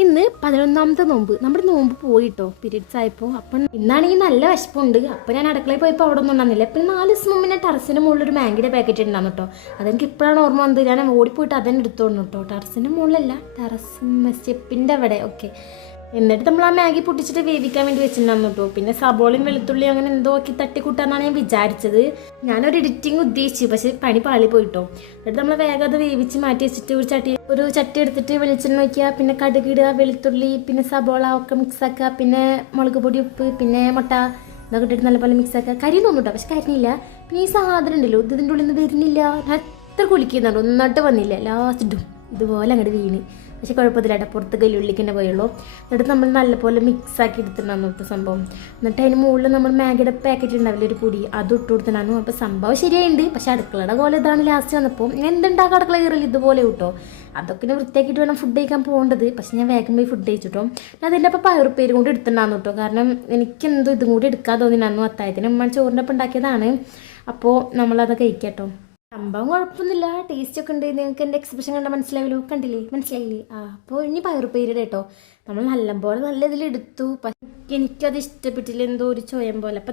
ഇന്ന് 11ാമത്തെ നോമ്പ്. നമ്മുടെ നോമ്പ് പോയിട്ടോ, പീരീഡ്സ് ആയപ്പോൾ. അപ്പം ഇന്നാണെങ്കിൽ നല്ല വിശപ്പുണ്ട്. അപ്പം ഞാൻ അടുക്കളയിൽ പോയപ്പോൾ അവിടെ ഒന്നും ഉണ്ടാകുന്നില്ല. അപ്പം 4 ദിവസം മുമ്പ് ഞാൻ ടെറസിൻ്റെ മുകളിൽ ഒരു മാഗിയുടെ പാക്കറ്റ് ഉണ്ടാകുന്നു കേട്ടോ. അതെനിക്ക് ഇപ്പോഴാണ് ഓർമ്മ വന്നത്. ഞാൻ ഓടിപ്പോയിട്ട് അതന്നെ എടുത്തോണ്ട് കേട്ടോ. ടെറസിൻ്റെ മുകളിലല്ല, ടെറസ് സ്റ്റെപ്പിൻ്റെ അവിടെ. ഓക്കെ, എന്നിട്ട് നമ്മൾ ആ മാഗി പൊട്ടിച്ചിട്ട് വേവിക്കാൻ വേണ്ടി വെച്ചിട്ടുണ്ടായിരുന്നു കേട്ടോ. പിന്നെ സബോളയും വെളുത്തുള്ളി അങ്ങനെ എന്തോ ആക്കി തട്ടിക്കൂട്ടാന്നാണ് ഞാൻ വിചാരിച്ചത്. ഞാനൊരു എഡിറ്റിംഗ് ഉദ്ദേശിച്ചു, പക്ഷെ പണി പാളി പോയിട്ടോ. എന്നിട്ട് നമ്മൾ വേഗം അത് വേവിച്ച് മാറ്റി വെച്ചിട്ട് ഒരു ചട്ടി എടുത്തിട്ട് വെളിച്ചെണ്ണ വയ്ക്കുക, പിന്നെ കടുക് ഇടുക, വെളുത്തുള്ളി, പിന്നെ സബോള ഒക്കെ മിക്സ് ആക്കുക, പിന്നെ മുളക് പൊടി, ഉപ്പ്, പിന്നെ മുട്ട ഇതൊക്കെ ഇട്ടിട്ട് നല്ലപോലെ മിക്സ് ആക്കുക. കരി തോന്നും കേട്ടോ, പക്ഷെ കരിഞ്ഞില്ല. പിന്നെ ഈ സാധനം ഉണ്ടല്ലോ, ഇതിൻ്റെ ഉള്ളിൽ നിന്ന് വരുന്നില്ല. ഞാൻ എത്ര കുളിക്കുന്നുണ്ടോ, ഒന്നായിട്ട് വന്നില്ല. ലാസ്റ്റ് ഇടും ഇതുപോലെ അങ്ങോട്ട് വീണ്. പക്ഷെ കുഴപ്പമില്ല, പുറത്ത് കല്ലുള്ളിക്ക് തന്നെ പോയുള്ളൂ. എന്നിട്ട് നമ്മൾ നല്ലപോലെ മിക്സ് ആക്കി എടുത്തിട്ടുണ്ടായിരുന്നു കേട്ടോ സംഭവം. എന്നിട്ട് അതിന് മുകളിൽ നമ്മൾ മാഗിയുടെ പാക്കറ്റ് ഉണ്ടാവില്ല, ഒരു പൊടി, അത് ഇട്ട് കൊടുത്തിട്ടുണ്ടായിരുന്നു. അപ്പോൾ സംഭവം ശരിയായിട്ടുണ്ട്. പക്ഷെ അടുക്കളയുടെ പോലെ ഇതാണ് ലാസ്റ്റ് വന്നപ്പോൾ. ഞാൻ എന്തുണ്ടാക്കുക അടുക്കള കയറില്ല ഇതുപോലെ കിട്ടോ. അതൊക്കെ ഞാൻ വൃത്തിയാക്കിയിട്ട് വേണം ഫുഡ് കഴിക്കാൻ പോകേണ്ടത്. പക്ഷെ ഞാൻ വേഗം പോയി ഫുഡ് കഴിച്ചിട്ടോ. ഞാൻ അതിൻ്റെ അപ്പോൾ പയറുപ്പേരും കൂടി എടുത്തിട്ടുണ്ടായിരുന്നു കേട്ടോ. കാരണം എനിക്കെന്തോ ഇതും കൂടി എടുക്കാൻ തോന്നിയിരുന്നു. അത്തായത്തിന് അമ്മ ചോറിൻ്റെ ഒപ്പം ഉണ്ടാക്കിയതാണ്. അപ്പോൾ നമ്മളത് കഴിക്കാം കേട്ടോ. സംഭവം കുഴപ്പമൊന്നുമില്ല, ടേസ്റ്റ് ഒക്കെ ഉണ്ട്. നിങ്ങൾക്ക് എൻ്റെ എക്സ്പ്രഷൻ കണ്ടാൽ മനസ്സിലാവില്ലോ. മനസ്സിലായില്ലേ? അപ്പോൾ ഇനി പയറുപ്പേര് കേട്ടോ. നമ്മൾ നല്ലപോലെ നല്ല ഇതിലെടുത്തു. പക്ഷെ എനിക്കത് ഇഷ്ടപ്പെട്ടില്ല, എന്തോ ഒരു ചോയം പോലെ. അപ്പം